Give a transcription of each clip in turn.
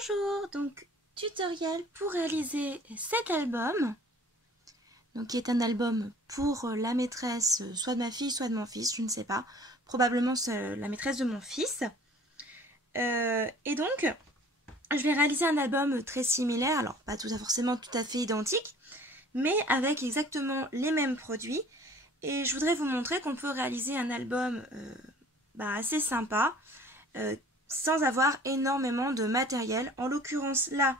Bonjour, donc tutoriel pour réaliser cet album, donc qui est un album pour la maîtresse soit de ma fille soit de mon fils, je ne sais pas, probablement la maîtresse de mon fils. Et donc je vais réaliser un album très similaire, alors pas forcément tout à fait identique, mais avec exactement les mêmes produits. Et je voudrais vous montrer qu'on peut réaliser un album assez sympa, sans avoir énormément de matériel. En l'occurrence là,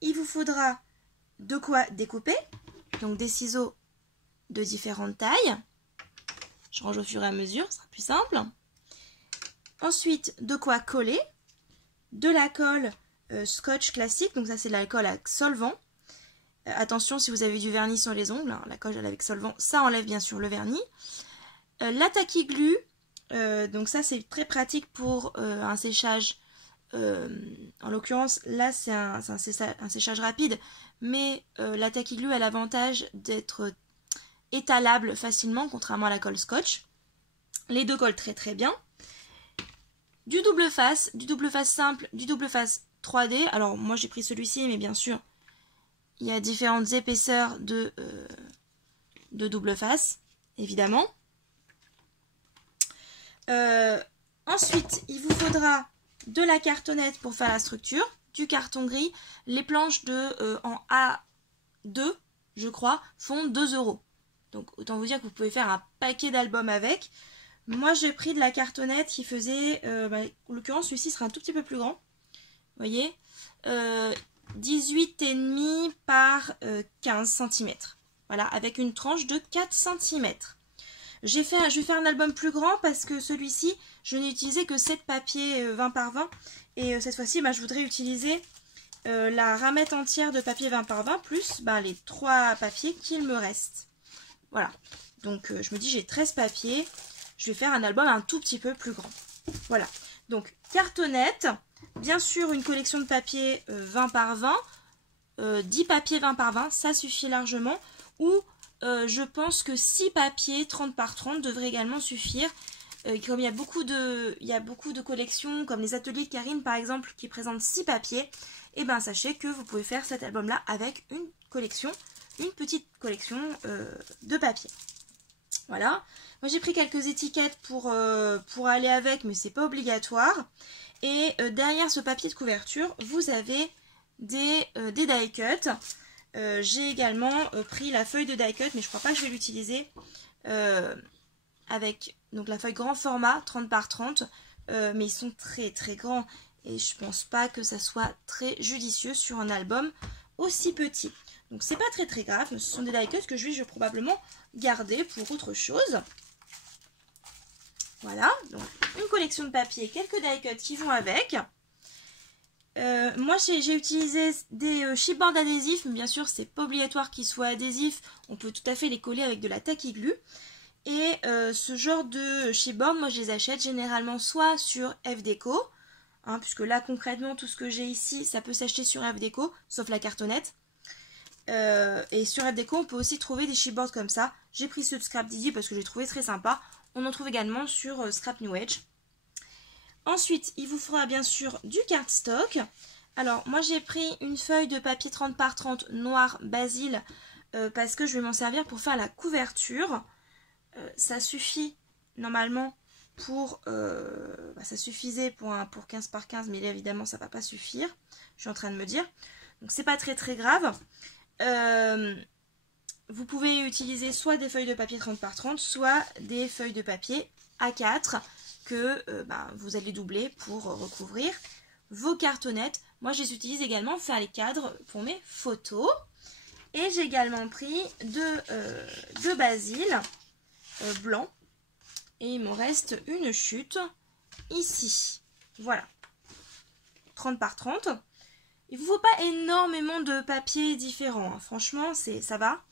il vous faudra de quoi découper, donc des ciseaux de différentes tailles. Je range au fur et à mesure, ce sera plus simple. Ensuite, de quoi coller, de la colle scotch classique, donc ça c'est de la colle avec solvant. Attention si vous avez du vernis sur les ongles, hein, la colle avec solvant, ça enlève bien sûr le vernis. La tacky glue, donc ça c'est très pratique pour un séchage, en l'occurrence là c'est un séchage rapide, mais la tacky glue a l'avantage d'être étalable facilement contrairement à la colle scotch. Les deux collent très très bien. Du double face simple, du double face 3D, alors moi j'ai pris celui-ci mais bien sûr il y a différentes épaisseurs de double face évidemment. Ensuite, il vous faudra de la cartonnette pour faire la structure, du carton gris. Les planches en A2, je crois, font 2 €. Donc autant vous dire que vous pouvez faire un paquet d'albums avec. Moi j'ai pris de la cartonnette qui faisait, en l'occurrence celui-ci sera un tout petit peu plus grand. Vous voyez, 18,5 par 15 cm. Voilà, avec une tranche de 4 cm. Je vais faire un album plus grand parce que celui-ci, je n'ai utilisé que 7 papiers 20 par 20. Et cette fois-ci, je voudrais utiliser la ramette entière de papier 20 par 20 plus les 3 papiers qu'il me reste. Voilà. Donc je me dis, j'ai 13 papiers. Je vais faire un album un tout petit peu plus grand. Voilà. Donc cartonnette. Bien sûr, une collection de papiers 20 par 20. 10 papiers 20 par 20, ça suffit largement. Ou je pense que 6 papiers 30 par 30 devraient également suffire. Comme il y a beaucoup de collections, comme les ateliers de Karine par exemple, qui présentent 6 papiers, et sachez que vous pouvez faire cet album-là avec une petite collection de papiers. Voilà. Moi j'ai pris quelques étiquettes pour aller avec, mais c'est pas obligatoire. Et derrière ce papier de couverture, vous avez des die cuts. J'ai également pris la feuille de die cut, mais je crois pas que je vais l'utiliser, avec donc la feuille grand format 30 par 30, mais ils sont très très grands et je pense pas que ça soit très judicieux sur un album aussi petit. Donc c'est pas très très grave, mais ce sont des die cuts que je vais probablement garder pour autre chose. Voilà, donc une collection de papier, quelques die cuts qui vont avec. Moi j'ai utilisé des chipboards adhésifs, mais bien sûr c'est pas obligatoire qu'ils soient adhésifs, on peut tout à fait les coller avec de la tacky glue. Et ce genre de chipboard, moi je les achète généralement soit sur FDeco, hein, puisque là concrètement tout ce que j'ai ici ça peut s'acheter sur FDeco, sauf la cartonnette. Et sur FDeco on peut aussi trouver des chipboards comme ça. J'ai pris ceux de Scrap Didier parce que j'ai trouvé très sympa. On en trouve également sur Scrap New Age. Ensuite, il vous faudra bien sûr du cardstock. Alors, moi j'ai pris une feuille de papier 30 par 30 noir basil parce que je vais m'en servir pour faire la couverture. Ça suffit normalement pour... ça suffisait pour 15 par 15, mais là, évidemment ça ne va pas suffire. Je suis en train de me dire. Donc c'est pas très très grave. Vous pouvez utiliser soit des feuilles de papier 30 par 30, soit des feuilles de papier A4 que vous allez doubler pour recouvrir vos cartonnettes. Moi je les utilise également pour faire les cadres pour mes photos. Et j'ai également pris de basil blanc. Et il me reste une chute ici. Voilà. 30 par 30. Il ne vous faut pas énormément de papier différents. Hein. Franchement, ça va.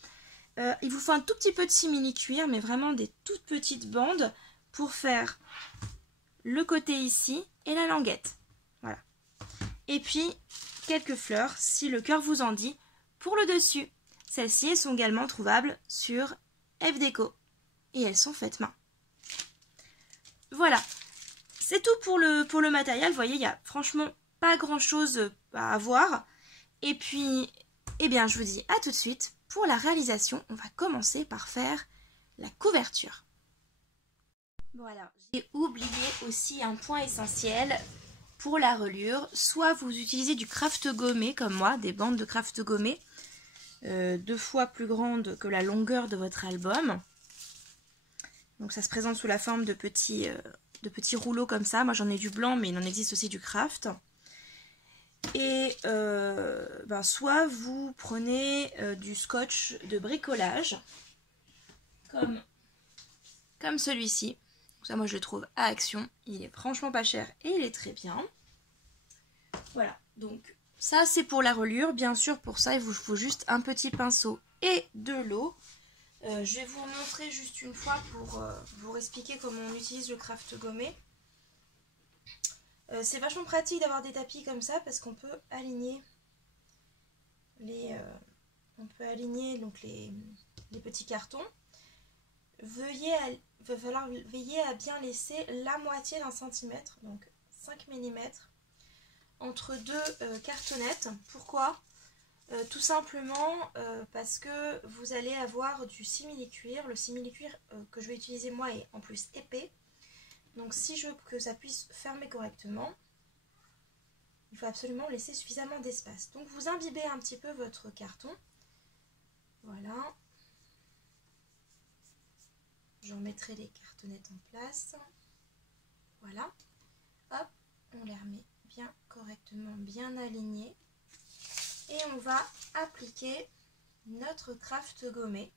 Il vous faut un tout petit peu de simili-cuir, mais vraiment des toutes petites bandes pour faire le côté ici et la languette. Voilà. Et puis, quelques fleurs, si le cœur vous en dit, pour le dessus. Celles-ci sont également trouvables sur FDeco. Et elles sont faites main. Voilà. C'est tout pour le matériel. Vous voyez, il y a franchement pas grand chose à voir. Et puis, eh bien, je vous dis à tout de suite. Pour la réalisation, on va commencer par faire la couverture. Bon alors, j'ai oublié aussi un point essentiel pour la reliure. Soit vous utilisez du craft gommé comme moi, des bandes de craft gommé, 2 fois plus grandes que la longueur de votre album. Donc ça se présente sous la forme de petits rouleaux comme ça. Moi j'en ai du blanc, mais il en existe aussi du craft. Et soit vous prenez du scotch de bricolage, comme celui-ci. Ça, moi je le trouve à Action. Il est franchement pas cher et il est très bien. Voilà, donc ça c'est pour la reliure. Bien sûr, pour ça il vous faut juste un petit pinceau et de l'eau. Je vais vous montrer juste une fois pour vous expliquer comment on utilise le craft gommé. C'est vachement pratique d'avoir des tapis comme ça parce qu'on peut aligner les petits cartons. Il va falloir veiller à bien laisser la moitié d'un centimètre, donc 5 mm, entre deux cartonnettes. Pourquoi ? Tout simplement parce que vous allez avoir du simili-cuir. Le simili-cuir que je vais utiliser moi est en plus épais. Donc si je veux que ça puisse fermer correctement, il faut absolument laisser suffisamment d'espace. Donc vous imbibez un petit peu votre carton. Voilà. Je remettrai les cartonnettes en place. Voilà. Hop, on les remet bien correctement, bien alignées. Et on va appliquer notre craft gommé.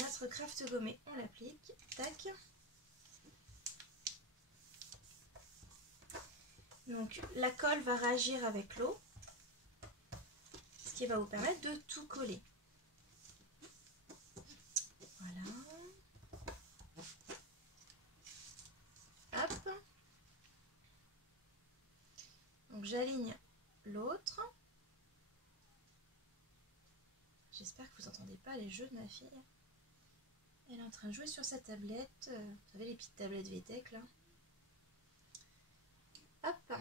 Notre craft gommé, on l'applique. Tac. Donc la colle va réagir avec l'eau, ce qui va vous permettre de tout coller. Voilà. Hop. Donc j'aligne l'autre. J'espère que vous n'entendez pas les jeux de ma fille. Elle est en train de jouer sur sa tablette. Vous savez les petites tablettes VTech là. Hop.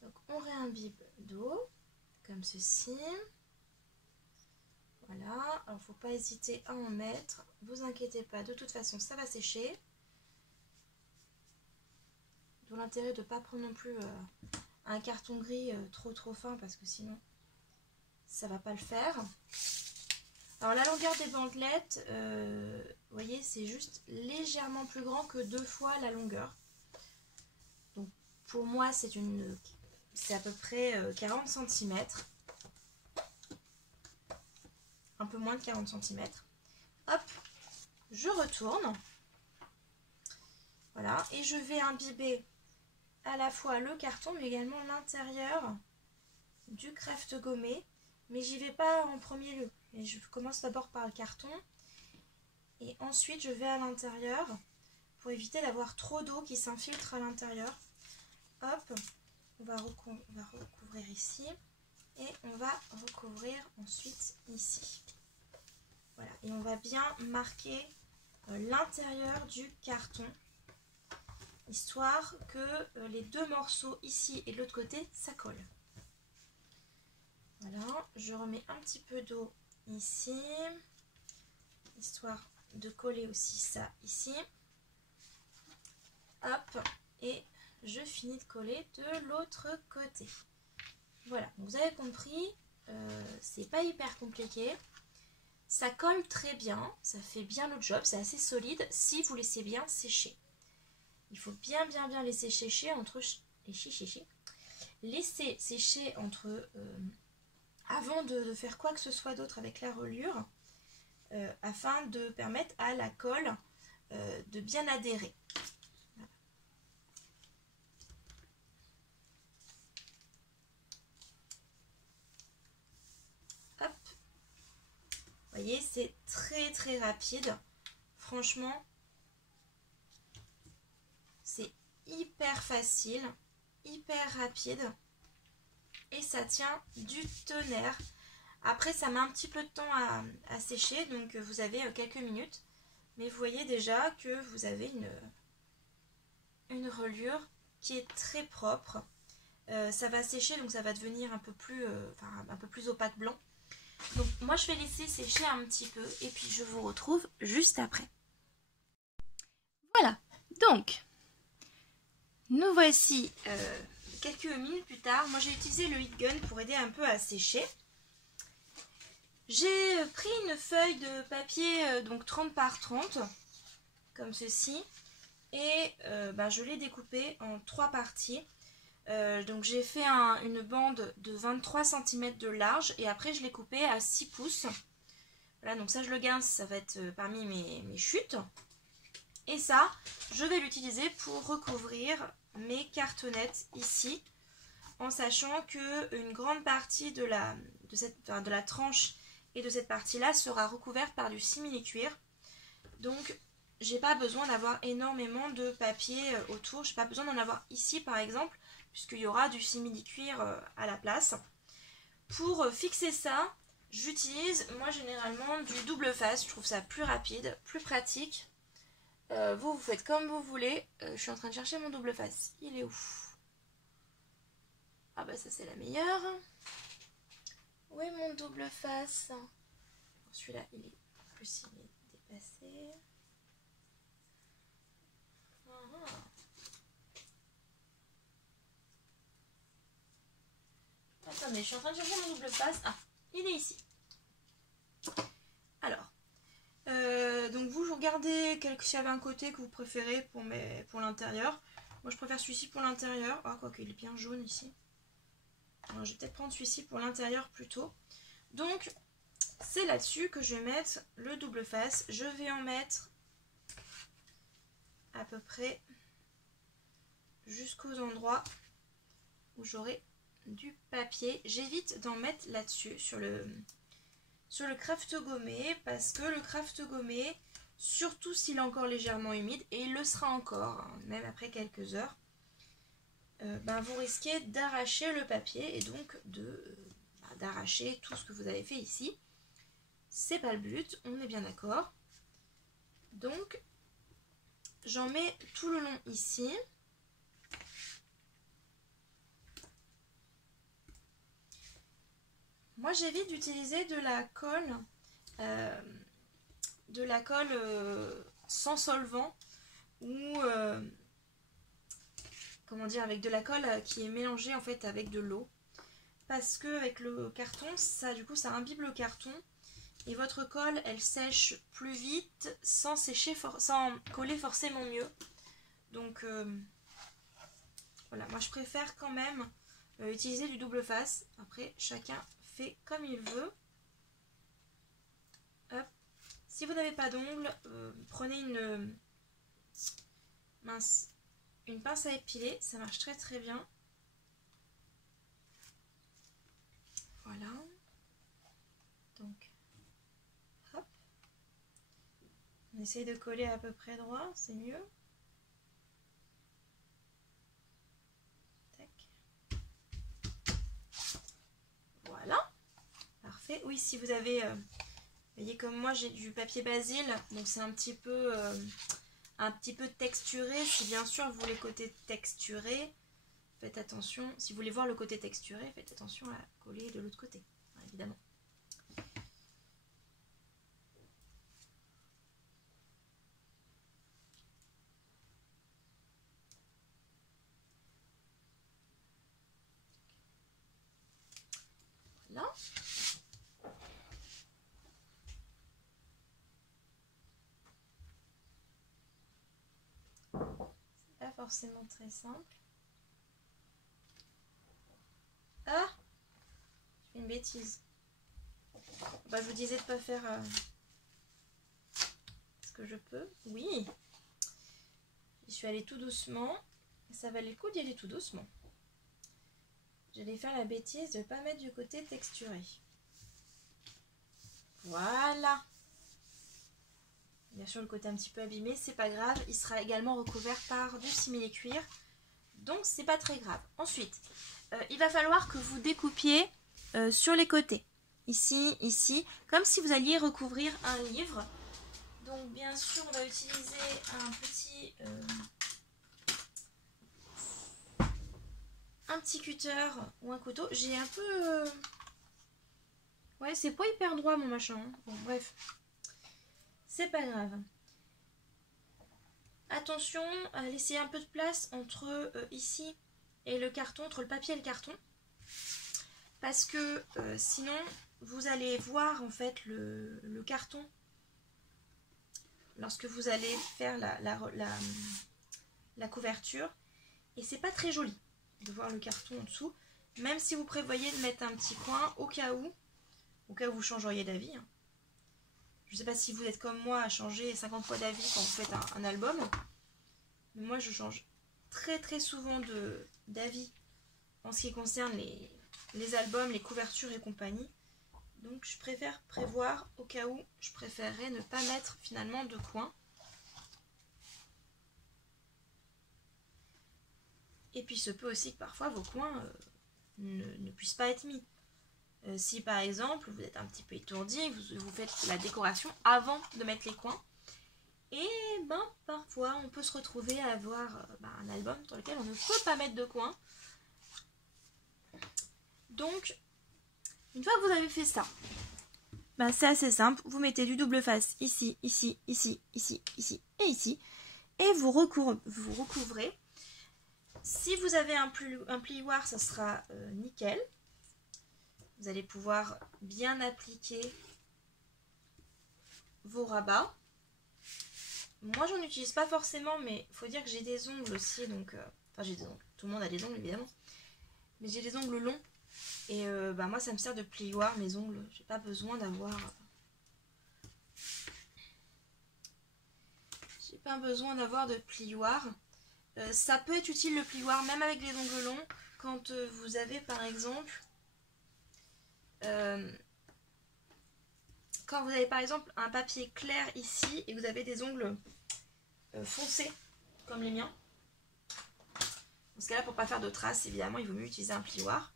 Donc on réimbibe d'eau, comme ceci. Voilà. Alors faut pas hésiter à en mettre. Vous inquiétez pas, de toute façon ça va sécher. D'où l'intérêt de ne pas prendre non plus un carton gris trop fin parce que sinon ça va pas le faire. Alors la longueur des bandelettes, vous voyez, c'est juste légèrement plus grand que 2 fois la longueur. Donc pour moi c'est à peu près 40 cm. Un peu moins de 40 cm. Hop, je retourne. Voilà, et je vais imbiber à la fois le carton mais également l'intérieur du craft gommé. Mais j'y vais pas en premier lieu. Et je commence d'abord par le carton et ensuite je vais à l'intérieur pour éviter d'avoir trop d'eau qui s'infiltre à l'intérieur. Hop, on va recouvrir ici et on va recouvrir ensuite ici. Voilà, et on va bien marquer l'intérieur du carton, histoire que les deux morceaux ici et de l'autre côté, ça colle. Voilà, je remets un petit peu d'eau ici, histoire de coller aussi ça ici. Hop, et je finis de coller de l'autre côté. Voilà, vous avez compris, c'est pas hyper compliqué. Ça colle très bien, ça fait bien le job, c'est assez solide si vous laissez bien sécher. Il faut bien laisser sécher laisser sécher avant de faire quoi que ce soit d'autre avec la reliure, afin de permettre à la colle de bien adhérer. Voilà. Hop. Vous voyez, c'est très rapide. Franchement, c'est hyper facile, hyper rapide. Et ça tient du tonnerre. Après ça met un petit peu de temps à sécher, donc vous avez quelques minutes. Mais vous voyez déjà que vous avez une reliure qui est très propre. Ça va sécher, donc ça va devenir un peu plus opaque blanc. Donc moi je vais laisser sécher un petit peu et puis je vous retrouve juste après. Voilà, donc nous voici quelques minutes plus tard. Moi j'ai utilisé le heat gun pour aider un peu à sécher. J'ai pris une feuille de papier donc 30 par 30 comme ceci et je l'ai découpée en 3 parties. Donc j'ai fait une bande de 23 cm de large et après je l'ai coupé à 6 pouces. Voilà, donc ça je le garde, ça va être parmi mes chutes. Et ça, je vais l'utiliser pour recouvrir mes cartonnettes ici, en sachant que une grande partie de la tranche et de cette partie-là sera recouverte par du simili-cuir. Donc j'ai pas besoin d'avoir énormément de papier autour, j'ai pas besoin d'en avoir ici par exemple, puisqu'il y aura du simili-cuir à la place. Pour fixer ça, j'utilise moi généralement du double face, je trouve ça plus rapide, plus pratique. Vous faites comme vous voulez. Je suis en train de chercher mon double face. Il est où? Ah bah ça c'est la meilleure. Où est mon double face? Celui-là il est plus dépassé. Attendez, je suis en train de chercher mon double face. Ah, il est ici. Alors, donc vous regardez s'il y avait un côté que vous préférez pour l'intérieur. Moi je préfère celui-ci pour l'intérieur. Ah, quoique il est bien jaune ici. Alors, je vais peut-être prendre celui-ci pour l'intérieur plutôt. Donc c'est là-dessus que je vais mettre le double face. Je vais en mettre à peu près jusqu'aux endroits où j'aurai du papier. J'évite d'en mettre là-dessus sur le craft gommé, parce que le craft gommé, surtout s'il est encore légèrement humide, et il le sera encore, hein, même après quelques heures, vous risquez d'arracher le papier et donc d'arracher tout ce que vous avez fait ici. C'est pas le but, on est bien d'accord. Donc j'en mets tout le long ici. Moi j'évite d'utiliser de la colle sans solvant ou comment dire, avec de la colle qui est mélangée en fait avec de l'eau, parce que avec le carton ça imbibe le carton et votre colle elle sèche plus vite sans coller forcément mieux. Donc voilà, moi je préfère quand même utiliser du double face. Après chacun fait comme il veut. Hop. Si vous n'avez pas d'ongles, prenez une pince à épiler, ça marche très très bien. Voilà. Donc, hop. On essaye de coller à peu près droit, c'est mieux. Tac. Voilà. Parfait. Oui, si vous avez... vous voyez comme moi j'ai du papier basil, donc c'est un petit peu texturé. Si bien sûr vous voulez le côté texturé, faites attention. Si vous voulez voir le côté texturé, faites attention à coller de l'autre côté, évidemment. Voilà. Pas forcément très simple. Ah, je fais une bêtise. Je vous disais de pas faire ce que je peux. Oui, je suis allée tout doucement. Ça valait le coup d'y aller tout doucement. J'allais faire la bêtise de ne pas mettre du côté texturé. Voilà. Bien sûr, le côté un petit peu abîmé, c'est pas grave. Il sera également recouvert par du simili-cuir. Donc, c'est pas très grave. Ensuite, il va falloir que vous découpiez sur les côtés. Ici, ici. Comme si vous alliez recouvrir un livre. Donc bien sûr on va utiliser un petit cutter ou un couteau. J'ai un peu... Ouais, c'est pas hyper droit mon machin. Hein. Bon, bref. C'est pas grave. Attention à laisser un peu de place entre ici et le carton, entre le papier et le carton. Parce que sinon, vous allez voir en fait le carton lorsque vous allez faire la couverture. Et c'est pas très joli de voir le carton en dessous. Même si vous prévoyez de mettre un petit coin au cas où vous changeriez d'avis. Hein. Je ne sais pas si vous êtes comme moi à changer 50 fois d'avis quand vous faites un album. Mais moi je change très très souvent d'avis en ce qui concerne les albums, les couvertures et compagnie. Donc je préfère prévoir au cas où je préférerais ne pas mettre finalement de coin. Et puis il se peut aussi que parfois vos coins ne puissent pas être mis. Si par exemple vous êtes un petit peu étourdi, vous faites la décoration avant de mettre les coins, et ben parfois on peut se retrouver à avoir un album dans lequel on ne peut pas mettre de coins. Donc une fois que vous avez fait ça, c'est assez simple, vous mettez du double face ici, ici, ici, ici, ici et ici, et vous recouvrez. Si vous avez un plioir, ça sera nickel. Vous allez pouvoir bien appliquer vos rabats. Moi, j'en utilise pas forcément, mais il faut dire que j'ai des ongles aussi. Donc, enfin, j'ai des ongles. Tout le monde a des ongles, évidemment. Mais j'ai des ongles longs. Et moi, ça me sert de plioir, mes ongles. J'ai pas besoin d'avoir... J'ai pas besoin d'avoir de plioir. Ça peut être utile le plioir, même avec les ongles longs, quand vous avez, par exemple... quand vous avez par exemple un papier clair ici et vous avez des ongles foncés comme les miens, dans ce cas là, pour ne pas faire de traces, évidemment il vaut mieux utiliser un plioir.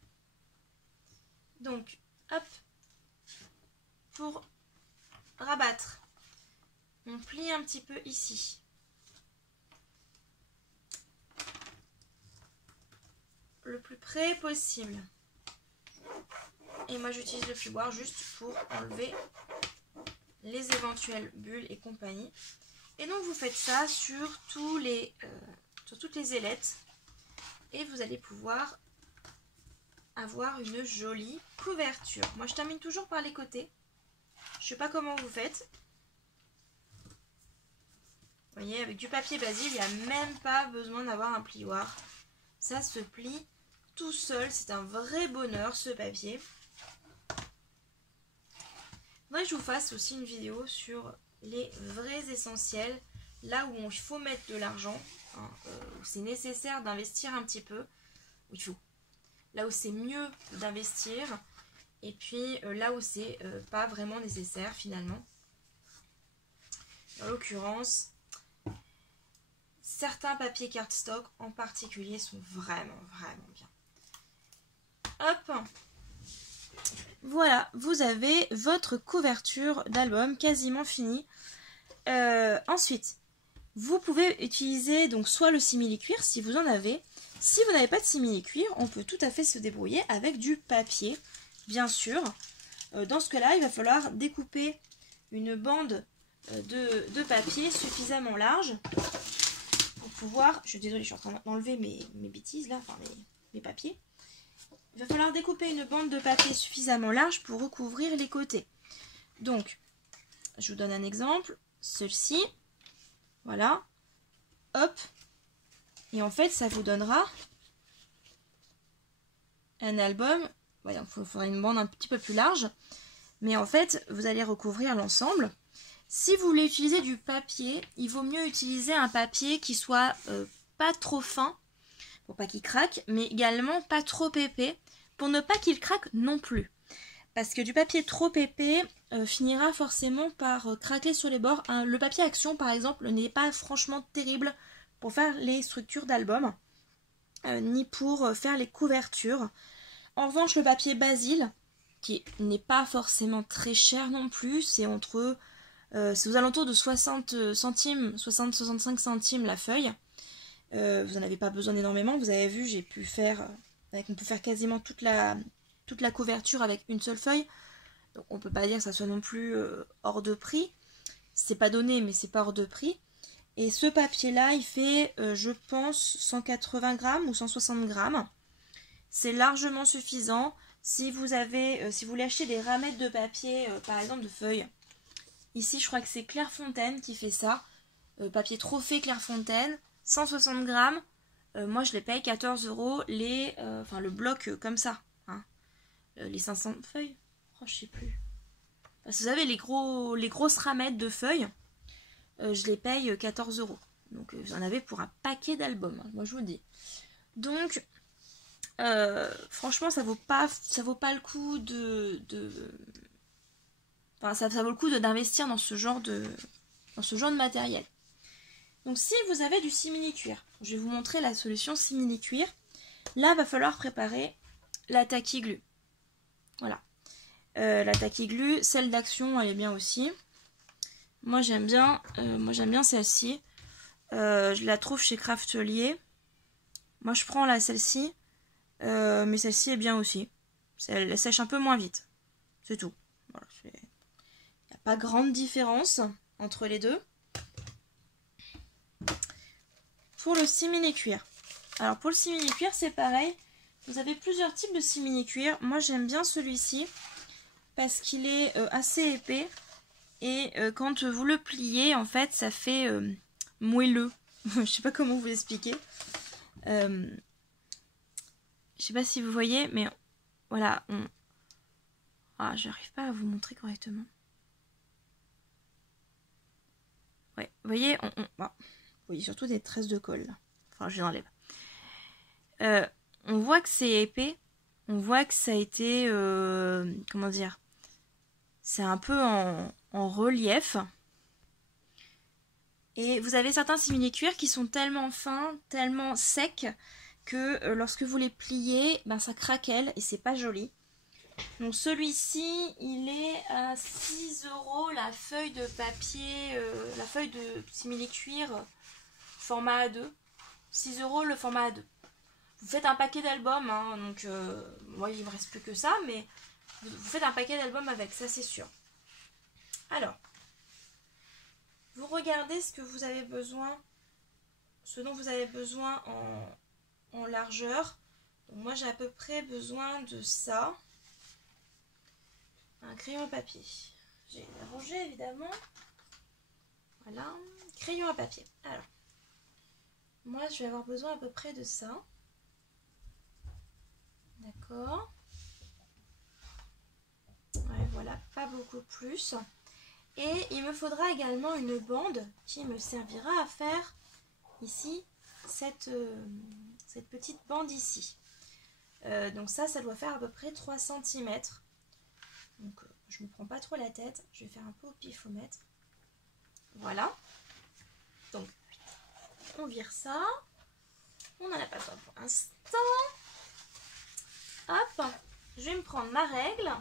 Donc hop, pour rabattre, on plie un petit peu ici, le plus près possible. Et moi j'utilise le plioir juste pour enlever les éventuelles bulles et compagnie. Et donc vous faites ça sur toutes les ailettes. Et vous allez pouvoir avoir une jolie couverture. Moi je termine toujours par les côtés. Je sais pas comment vous faites. Vous voyez, avec du papier basile, il n'y a même pas besoin d'avoir un plioir. Ça se plie tout seul. C'est un vrai bonheur ce papier. Moi, je vous fasse aussi une vidéo sur les vrais essentiels, là où il faut mettre de l'argent, hein, où c'est nécessaire d'investir un petit peu, là où c'est mieux d'investir, et puis là où c'est pas vraiment nécessaire finalement. En l'occurrence, certains papiers cardstock en particulier sont vraiment bien. Hop! Voilà, vous avez votre couverture d'album quasiment finie. Ensuite, vous pouvez utiliser donc soit le simili-cuir si vous en avez. Si vous n'avez pas de simili-cuir, on peut tout à fait se débrouiller avec du papier, bien sûr. Dans ce cas-là, il va falloir découper une bande de papier suffisamment large pour pouvoir... Je suis désolée, je suis en train d'enlever mes bêtises là, enfin mes papiers. Il va falloir découper une bande de papier suffisamment large pour recouvrir les côtés. Donc, je vous donne un exemple. Celui-ci, voilà, hop. Et en fait, ça vous donnera un album. Voilà, il faudra une bande un petit peu plus large. Mais en fait, vous allez recouvrir l'ensemble. Si vous voulez utiliser du papier, il vaut mieux utiliser un papier qui soit pas trop fin, pour pas qu'il craque, mais également pas trop épais, pour ne pas qu'il craque non plus. Parce que du papier trop épais finira forcément par craquer sur les bords. Le papier Action, par exemple, n'est pas franchement terrible pour faire les structures d'album, ni pour faire les couvertures. En revanche, le papier Basile, qui n'est pas forcément très cher non plus, c'est entre C'est aux alentours de 60 centimes, 60-65 centimes la feuille. Vous n'en avez pas besoin énormément. Vous avez vu, j'ai pu faire, on peut faire quasiment toute la couverture avec une seule feuille. Donc on peut pas dire que ça soit non plus hors de prix. C'est pas donné, mais c'est pas hors de prix. Et ce papier-là, il fait, je pense, 180 grammes ou 160 grammes. C'est largement suffisant. Si vous voulez acheter des ramettes de papier, par exemple de feuilles. Ici, je crois que c'est Clairefontaine qui fait ça. Papier trophée Clairefontaine, 160 grammes. Moi, je les paye 14 €, le bloc comme ça. Hein. Les 500 feuilles, oh, je sais plus. Parce que vous savez, les grosses ramettes de feuilles, je les paye 14 €. Donc, vous en avez pour un paquet d'albums, hein, moi je vous le dis. Donc, franchement, ça vaut pas le coup Enfin, ça vaut le coup d'investir dans ce genre de matériel. Donc, si vous avez du simili-cuir, je vais vous montrer la solution simili-cuir. Là, il va falloir préparer la tacky glue. Voilà. La tacky glue, celle d'Action, elle est bien aussi. Moi, j'aime bien celle-ci. Je la trouve chez Craftelier. Moi, je prends celle-ci. Mais celle-ci est bien aussi. Elle sèche un peu moins vite. C'est tout. Voilà, il n'y a pas grande différence entre les deux. Pour le simili-cuir. Alors, pour le simili-cuir, c'est pareil. Vous avez plusieurs types de simili-cuir. Moi, j'aime bien celui-ci parce qu'il est assez épais. Et quand vous le pliez, en fait, ça fait moelleux. Je sais pas comment vous l'expliquer. Je sais pas si vous voyez, mais voilà. Ah, j'arrive pas à vous montrer correctement. Ouais, vous voyez, vous voyez surtout des tresses de colle. Là. Enfin, je les enlève. On voit que c'est épais. On voit que ça a été... comment dire? C'est un peu en relief. Et vous avez certains simili-cuir qui sont tellement fins, tellement secs, que lorsque vous les pliez, ben ça craquelle et c'est pas joli. Donc celui-ci, il est à 6 € la feuille de papier, la feuille de simili-cuir format A2. 6 € le format A2. Vous faites un paquet d'albums, hein, donc moi il me reste plus que ça, mais vous faites un paquet d'albums avec, ça c'est sûr. Alors, vous regardez ce que vous avez besoin, ce dont vous avez besoin en largeur. Donc moi j'ai à peu près besoin de ça. Un crayon à papier. J'ai rangé évidemment. Voilà, crayon à papier. Alors, moi je vais avoir besoin à peu près de ça. D'accord. Ouais, voilà, pas beaucoup plus. Et il me faudra également une bande qui me servira à faire ici cette petite bande ici. Donc ça doit faire à peu près 3 cm. Donc je ne me prends pas trop la tête, je vais faire un peu au pifomètre. Voilà. Donc on vire ça. On n'en a pas besoin pour l'instant. Hop, je vais me prendre ma règle.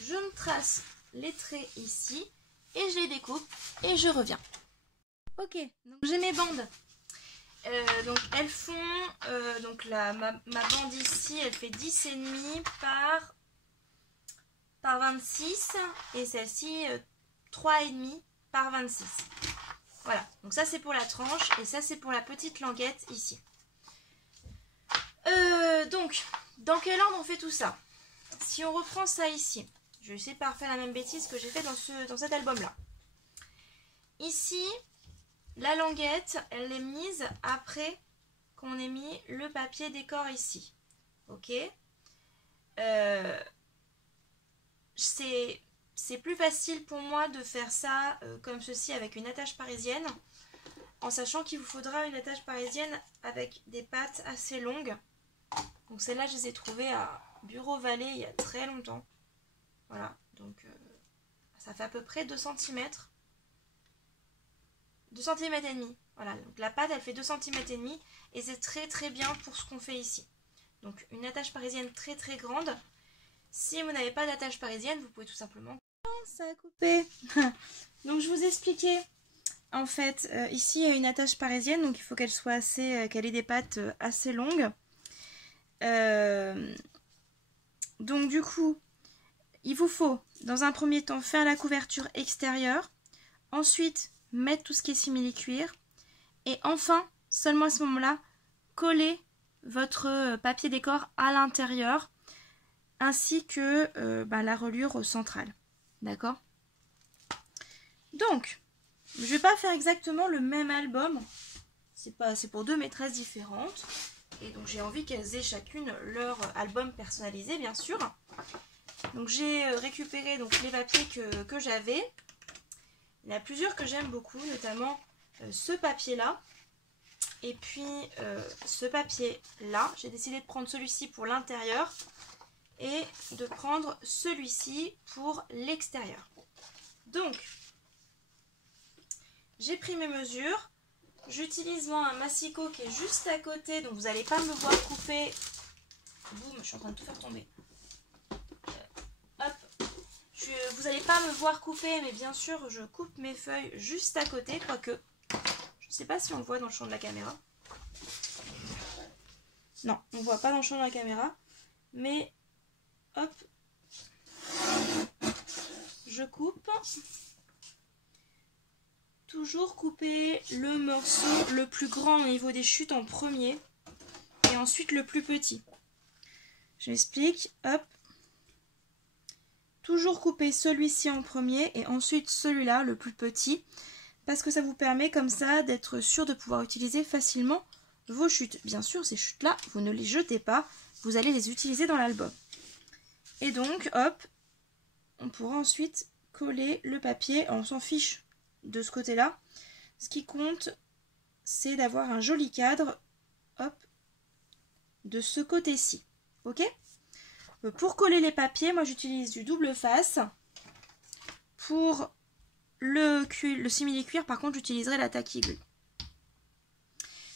Je me trace les traits ici et je les découpe et je reviens. Ok, donc j'ai mes bandes. Donc elles font donc ma bande ici, elle fait 10,5 par 26 et celle-ci 3,5 par 26. Voilà, donc ça c'est pour la tranche et ça c'est pour la petite languette ici. Donc, dans quel ordre on fait tout ça? Si on reprend ça ici, je vais essayer de pas refaire la même bêtise que j'ai fait dans cet album-là. Ici, la languette, elle est mise après qu'on ait mis le papier décor ici. Ok. C'est plus facile pour moi de faire ça comme ceci avec une attache parisienne, en sachant qu'il vous faudra une attache parisienne avec des pattes assez longues. Donc celles-là, je les ai trouvées à Bureau Vallée il y a très longtemps. Voilà, donc ça fait à peu près 2 cm. 2 cm et demi. Voilà, donc la pâte, elle fait 2 cm et demi et c'est très très bien pour ce qu'on fait ici. Donc une attache parisienne très très grande. Si vous n'avez pas d'attache parisienne, vous pouvez tout simplement Ça a coupé. Donc je vous expliquais. En fait, ici il y a une attache parisienne, donc il faut qu'elle soit assez, qu'elle ait des pattes assez longues. Donc du coup, il vous faut, dans un premier temps, faire la couverture extérieure. Ensuite, mettre tout ce qui est simili-cuir. Et enfin, seulement à ce moment-là, coller votre papier décor à l'intérieur, ainsi que la reliure centrale. D'accord? Donc, je ne vais pas faire exactement le même album. C'est pour deux maîtresses différentes. Et donc j'ai envie qu'elles aient chacune leur album personnalisé, bien sûr. Donc j'ai récupéré donc, les papiers que j'avais. Il y en a plusieurs que j'aime beaucoup, notamment ce papier-là. Et puis ce papier-là. J'ai décidé de prendre celui-ci pour l'intérieur et de prendre celui-ci pour l'extérieur. Donc, j'ai pris mes mesures. J'utilise moi un massicot qui est juste à côté, donc vous n'allez pas me voir couper. Boum, je suis en train de tout faire tomber. Hop. Vous n'allez pas me voir couper, mais bien sûr, je coupe mes feuilles juste à côté, quoique. Je ne sais pas si on le voit dans le champ de la caméra. Non, on ne voit pas dans le champ de la caméra. Mais, hop. Je coupe. Toujours couper le morceau le plus grand au niveau des chutes en premier et ensuite le plus petit. Je m'explique, hop. Toujours couper celui-ci en premier et ensuite celui-là, le plus petit, parce que ça vous permet comme ça d'être sûr de pouvoir utiliser facilement vos chutes. Bien sûr, ces chutes-là, vous ne les jetez pas, vous allez les utiliser dans l'album. Et donc, hop, on pourra ensuite coller le papier, on s'en fiche de ce côté-là. Ce qui compte, c'est d'avoir un joli cadre, hop, de ce côté-ci. Ok? Pour coller les papiers, moi j'utilise du double face. Pour le simili-cuir, par contre, j'utiliserai la tacky glue.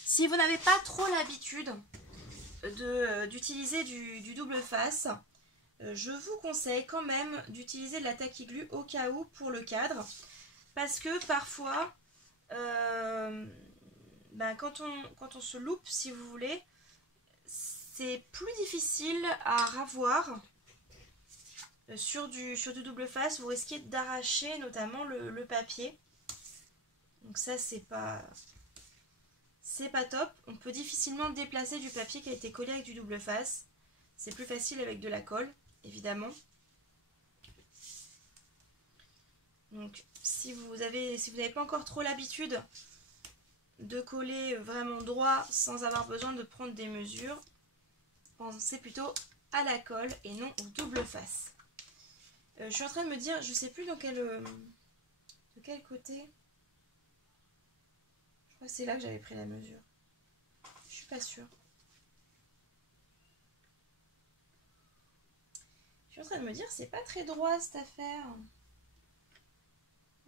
Si vous n'avez pas trop l'habitude d'utiliser du double face, je vous conseille quand même d'utiliser de la tacky glue au cas où pour le cadre. Parce que parfois, quand on se loupe, si vous voulez, c'est plus difficile à ravoir sur du double face. Vous risquez d'arracher notamment le papier. Donc ça, c'est pas top. On peut difficilement déplacer du papier qui a été collé avec du double face. C'est plus facile avec de la colle, évidemment. Donc si vous n'avez pas encore trop l'habitude de coller vraiment droit sans avoir besoin de prendre des mesures, pensez plutôt à la colle et non au double face. Je suis en train de me dire, je sais plus de quel côté. Je crois que c'est là que j'avais pris la mesure. Je suis pas sûre. Je suis en train de me dire, c'est pas très droit cette affaire.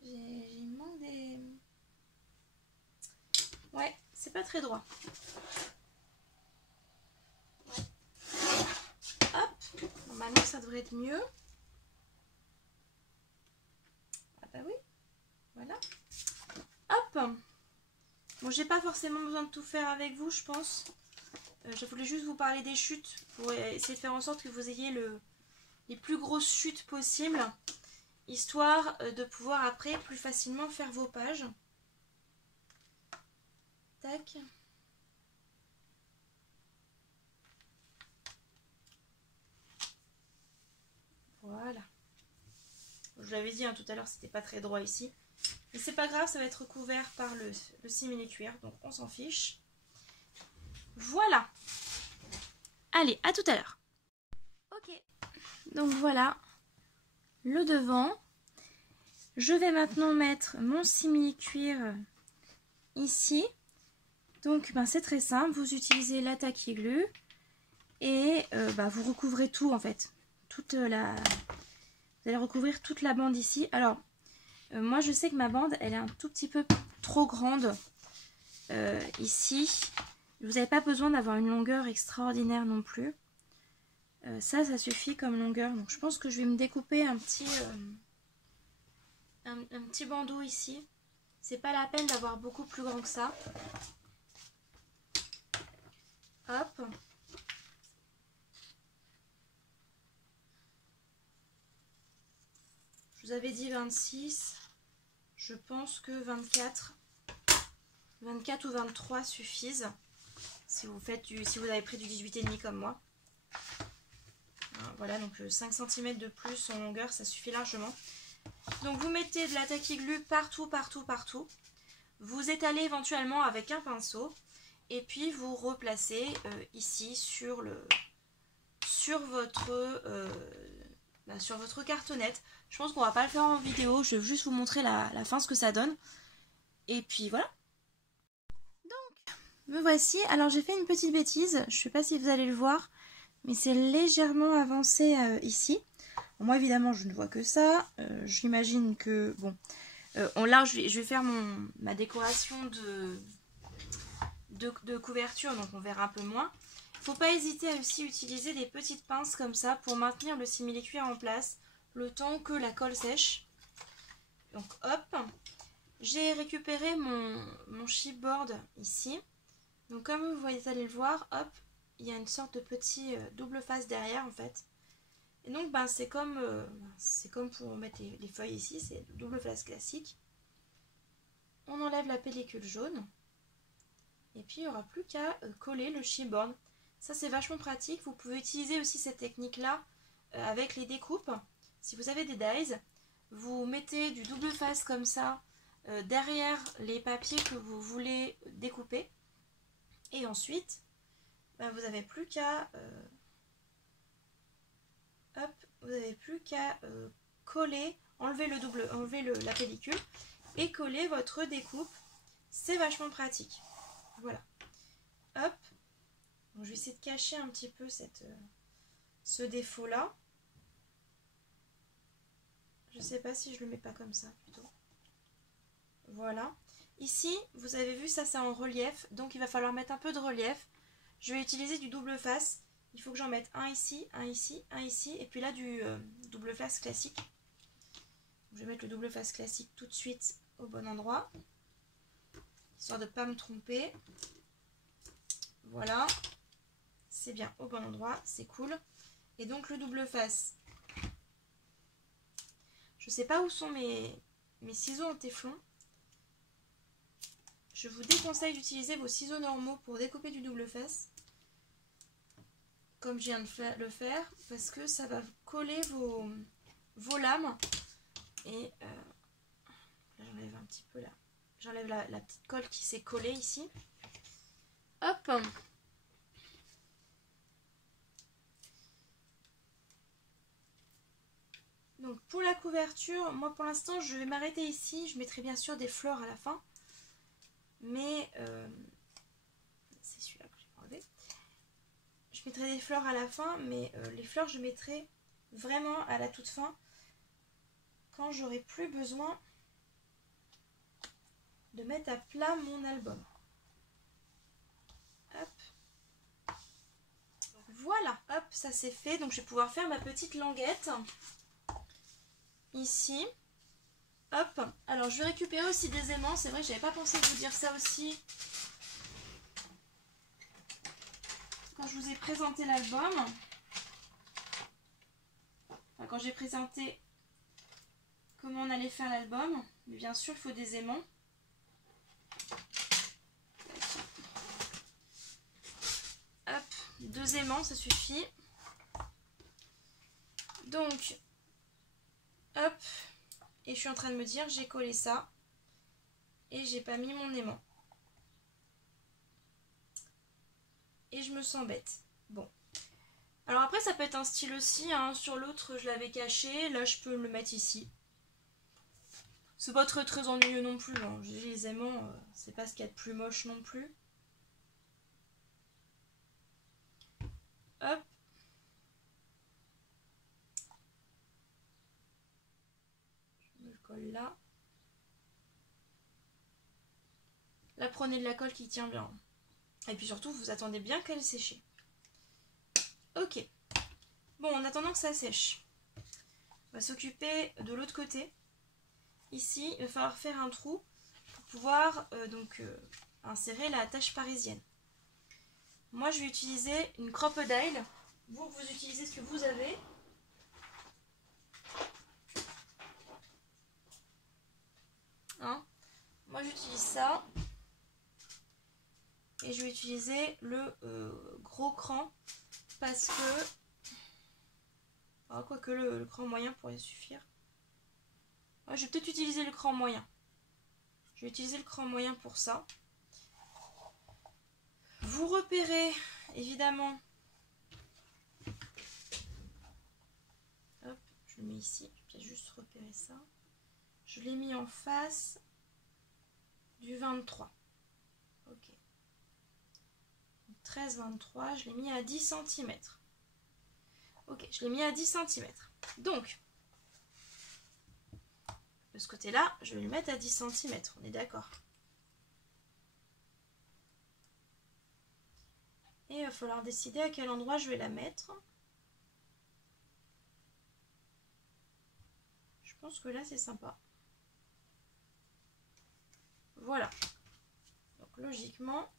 Il manque des... Ouais, c'est pas très droit. Ouais. Hop, normalement ça devrait être mieux. Ah bah oui, voilà. Hop. Bon, j'ai pas forcément besoin de tout faire avec vous, je pense. Je voulais juste vous parler des chutes pour essayer de faire en sorte que vous ayez les plus grosses chutes possibles, histoire de pouvoir après plus facilement faire vos pages. Tac. Voilà. Je vous l'avais dit tout à l'heure, c'était pas très droit ici. Mais c'est pas grave, ça va être couvert par le simili-cuir, donc on s'en fiche. Voilà. Allez, à tout à l'heure. Ok. Donc voilà le devant. Je vais maintenant mettre mon simili-cuir ici. Donc c'est très simple, vous utilisez la tacky glue et vous recouvrez tout en fait. Vous allez recouvrir toute la bande ici. Alors moi je sais que ma bande elle est un tout petit peu trop grande ici. Vous n'avez pas besoin d'avoir une longueur extraordinaire non plus. Ça suffit comme longueur. Donc je pense que je vais me découper un petit un petit bandeau ici. C'est pas la peine d'avoir beaucoup plus grand que ça. Hop. Je vous avais dit 26. Je pense que 24 ou 23 suffisent. Si vous avez pris du 18,5 comme moi. Voilà, donc 5 cm de plus en longueur, ça suffit largement. Donc vous mettez de la tacky-glue partout. Vous étalez éventuellement avec un pinceau. Et puis vous replacez ici sur votre cartonnette. Je pense qu'on va pas le faire en vidéo, je vais juste vous montrer la fin, ce que ça donne. Et puis voilà. Donc, me voici. Alors j'ai fait une petite bêtise, je sais pas si vous allez le voir, mais c'est légèrement avancé ici. Bon, moi évidemment je ne vois que ça. J'imagine que, bon, là je vais faire ma décoration de couverture, donc on verra un peu moins. Faut pas hésiter à aussi utiliser des petites pinces comme ça pour maintenir le simili-cuir en place le temps que la colle sèche. Donc hop, j'ai récupéré mon chipboard ici. Donc comme vous allez le voir, hop, il y a une sorte de petit double face derrière en fait. Et donc c'est comme pour mettre les feuilles ici, c'est double face classique. On enlève la pellicule jaune. Et puis il n'y aura plus qu'à coller le chipboard. Ça c'est vachement pratique. Vous pouvez utiliser aussi cette technique là avec les découpes. Si vous avez des dies, vous mettez du double face comme ça derrière les papiers que vous voulez découper. Et ensuite, vous n'avez plus qu'à coller, enlever la pellicule et coller votre découpe. C'est vachement pratique. Voilà. Hop. Donc, je vais essayer de cacher un petit peu ce défaut-là. Je sais pas si je le mets pas comme ça plutôt. Voilà. Ici, vous avez vu, ça c'est en relief. Donc il va falloir mettre un peu de relief. Je vais utiliser du double face. Il faut que j'en mette un ici, un ici, un ici. Et puis là du double face classique. Je vais mettre le double face classique tout de suite au bon endroit. Histoire de ne pas me tromper. Voilà. C'est bien au bon endroit. C'est cool. Et donc le double face. Je sais pas où sont mes ciseaux en téflon. Je vous déconseille d'utiliser vos ciseaux normaux pour découper du double face. Comme je viens de le faire. Parce que ça va coller vos lames. Et j'enlève un petit peu là. J'enlève la petite colle qui s'est collée ici. Hop. Donc pour la couverture, moi pour l'instant je vais m'arrêter ici. Je mettrai bien sûr des fleurs à la fin. Mais c'est celui-là que j'ai pas enlevé. Je mettrai des fleurs à la fin, mais les fleurs je mettrai vraiment à la toute fin. Quand j'aurai plus besoin de mettre à plat mon album. Hop. Voilà, hop, ça c'est fait. Donc je vais pouvoir faire ma petite languette. Ici. Hop. Alors je vais récupérer aussi des aimants. C'est vrai que j'avais pas pensé de vous dire ça aussi quand je vous ai présenté l'album. Enfin, quand j'ai présenté comment on allait faire l'album. Mais bien sûr il faut des aimants. Hop, 2 aimants ça suffit. Donc hop, et je suis en train de me dire j'ai collé ça et j'ai pas mis mon aimant et je me sens bête. Bon, alors après ça peut être un style aussi hein. Sur l'autre je l'avais caché, là je peux le mettre ici. C'est pas très ennuyeux non plus hein. Les aimants c'est pas ce qu'il y a de plus moche non plus. Hop. Je me le colle là. Là prenez de la colle qui tient bien. Et puis surtout vous attendez bien qu'elle sèche. Ok. Bon, en attendant que ça sèche, on va s'occuper de l'autre côté. ici, il va falloir faire un trou pour pouvoir insérer la tache parisienne. Moi, je vais utiliser une crocodile. Vous utilisez ce que vous avez. Hein? Moi, j'utilise ça. Et je vais utiliser le gros cran parce que... quoique le cran moyen pourrait suffire. Ouais, je vais peut-être utiliser le cran moyen. Je vais utiliser le cran moyen pour ça. Vous repérez, évidemment... Hop, je le mets ici. Je vais juste repérer ça. Je l'ai mis en face du 23. Ok. 13-23, je l'ai mis à 10 cm. Ok, je l'ai mis à 10 cm. Donc, de ce côté-là, je vais le mettre à 10 cm. On est d'accord. Et il va falloir décider à quel endroit je vais la mettre. Je pense que là, c'est sympa. Voilà. Donc, logiquement,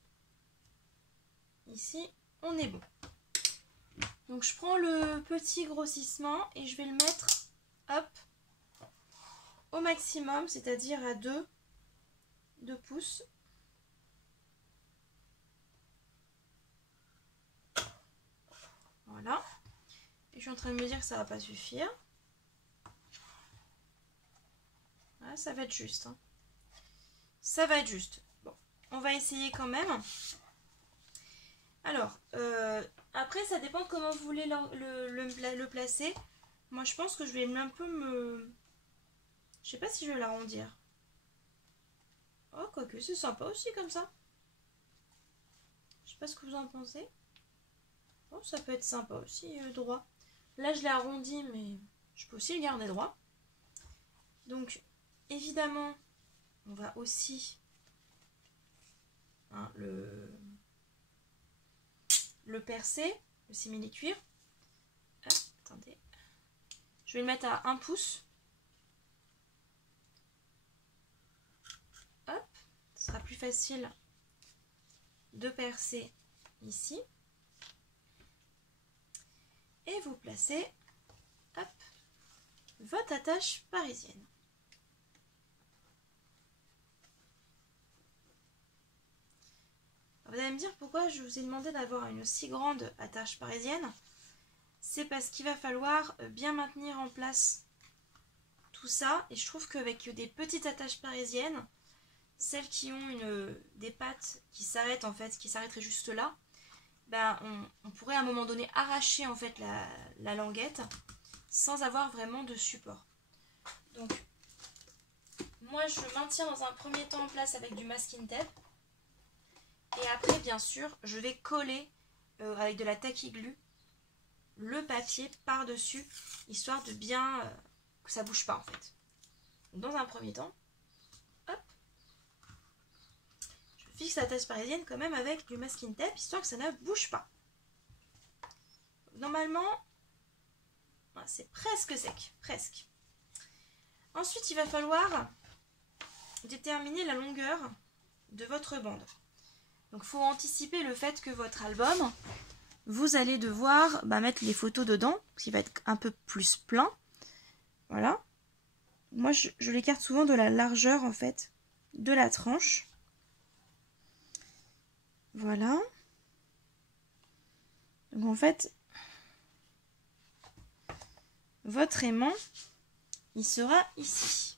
ici, on est bon. Donc, je prends le petit grossissement et je vais le mettre, hop, au maximum, c'est-à-dire à 2 pouces. Voilà. Et je suis en train de me dire que ça va pas suffire. Voilà, ça va être juste. Hein. Ça va être juste. Bon, on va essayer quand même. Alors, après, ça dépend de comment vous voulez le placer. Moi, je pense que je vais un peu me... Je sais pas si je vais l'arrondir. Oh, quoique, c'est sympa aussi comme ça. Je sais pas ce que vous en pensez. Oh, ça peut être sympa aussi, droit. Là, je l'ai arrondi, mais je peux aussi le garder droit. Donc, évidemment, on va aussi le percer, le simili-cuir. Attendez. Je vais le mettre à 1 pouce. Hop, ce sera plus facile de percer ici. Et vous placez, hop, votre attache parisienne. Vous allez me dire pourquoi je vous ai demandé d'avoir une si grande attache parisienne. C'est parce qu'il va falloir bien maintenir en place tout ça. Et je trouve qu'avec des petites attaches parisiennes, celles qui ont des pattes qui s'arrêtent en fait, qui s'arrêteraient juste là, ben on pourrait à un moment donné arracher en fait la languette sans avoir vraiment de support. Donc moi je maintiens dans un premier temps en place avec du masking tape. Et après, bien sûr, je vais coller avec de la tacky glue le papier par-dessus, histoire de bien que ça ne bouge pas en fait. Dans un premier temps, hop, je fixe la tache parisienne quand même avec du masking tape, histoire que ça ne bouge pas. Normalement, c'est presque sec, presque. Ensuite, il va falloir déterminer la longueur de votre bande. Donc, il faut anticiper le fait que votre album, vous allez devoir mettre les photos dedans, qui va être un peu plus plein. Voilà. Moi, je l'écarte souvent de la largeur, en fait, de la tranche. Voilà. Donc, en fait, votre aimant, il sera ici.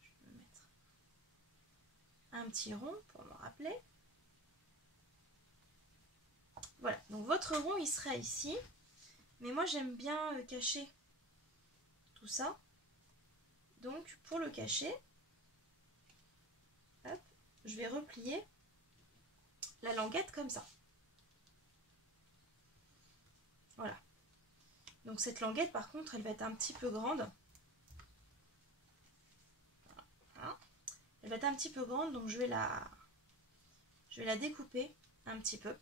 Je vais mettre un petit rond pour me rappeler. Voilà, donc votre rond il sera ici, mais moi j'aime bien cacher tout ça. Donc pour le cacher, hop, je vais replier la languette comme ça. Voilà. Donc cette languette par contre elle va être un petit peu grande. Voilà. Elle va être un petit peu grande, donc je vais la découper un petit peu.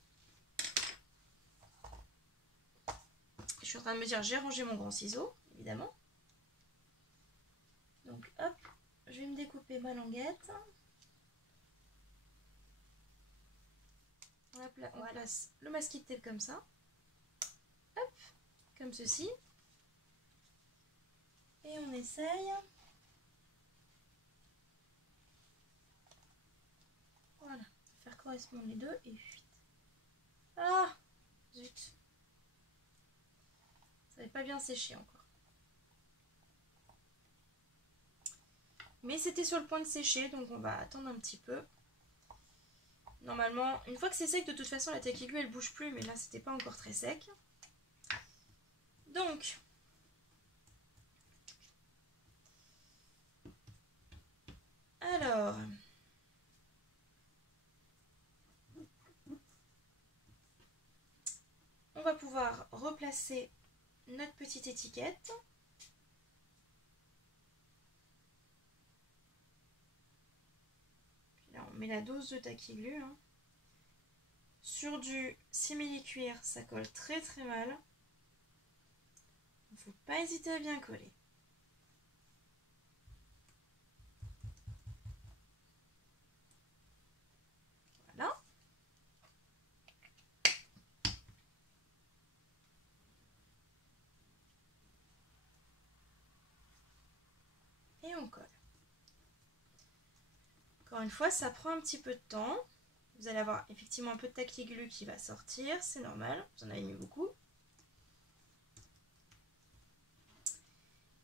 Je suis en train de me dire, j'ai rangé mon grand ciseau, évidemment. Donc hop, je vais me découper ma languette. On place le masking tape comme ça. Hop, comme ceci. Et on essaye. Voilà, faire correspondre les deux et fuite. Ah, zut. Ça n'avait pas bien séché encore. Mais c'était sur le point de sécher, donc on va attendre un petit peu. Normalement, une fois que c'est sec, de toute façon, la taille aiguë, elle bouge plus, mais là, c'était pas encore très sec. Donc, alors, on va pouvoir replacer notre petite étiquette. Puis là, on met la dose de taquiglu. Hein. Sur du simili-cuir, ça colle très très mal. Il ne faut pas hésiter à bien coller. Voilà. Et on colle. Encore une fois, ça prend un petit peu de temps. Vous allez avoir effectivement un peu de taquiglu qui va sortir, c'est normal, vous en avez mis beaucoup.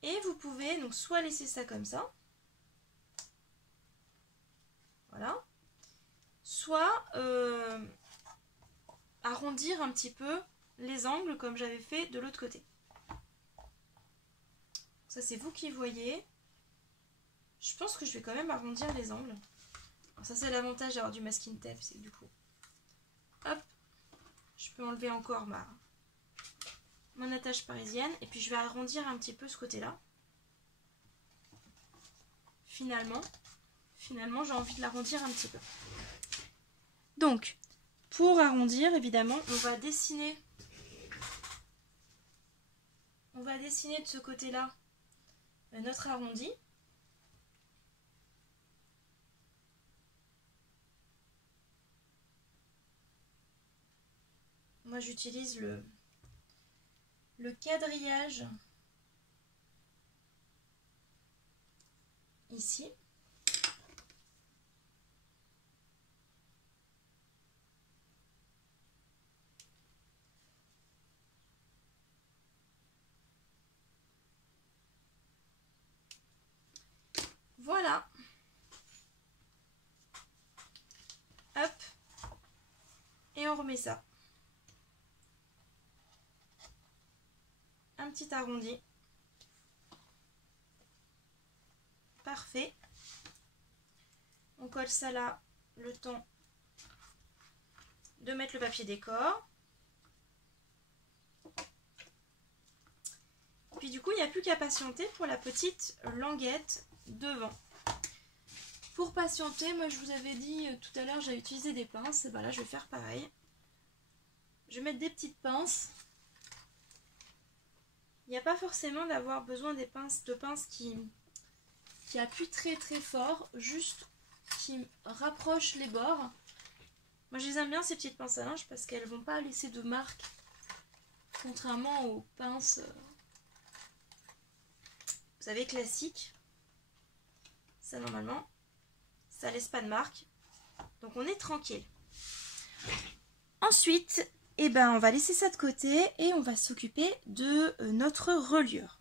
Et vous pouvez donc soit laisser ça comme ça, voilà, soit arrondir un petit peu les angles comme j'avais fait de l'autre côté. Ça c'est vous qui voyez. Je pense que je vais quand même arrondir les angles. Alors ça c'est l'avantage d'avoir du masking tape, c'est que du coup, hop, je peux enlever encore mon attache parisienne et puis je vais arrondir un petit peu ce côté-là. Finalement j'ai envie de l'arrondir un petit peu. Donc, pour arrondir, évidemment, on va dessiner de ce côté-là notre arrondi. Moi, j'utilise le quadrillage ici. Voilà. Hop. Et on remet ça. Un petit arrondi. Parfait. On colle ça là, le temps de mettre le papier décor. Puis du coup, il n'y a plus qu'à patienter pour la petite languette devant. Pour patienter, moi je vous avais dit tout à l'heure, j'avais utilisé des pinces. Et ben là, je vais faire pareil. Je vais mettre des petites pinces. Il n'y a pas forcément d'avoir besoin de pinces qui appuient très très fort, juste qui rapprochent les bords. Moi je les aime bien ces petites pinces à linge parce qu'elles ne vont pas laisser de marques, contrairement aux pinces, vous savez, classiques. Ça normalement, ça laisse pas de marque, donc on est tranquille. Ensuite, eh ben, on va laisser ça de côté et on va s'occuper de notre reliure.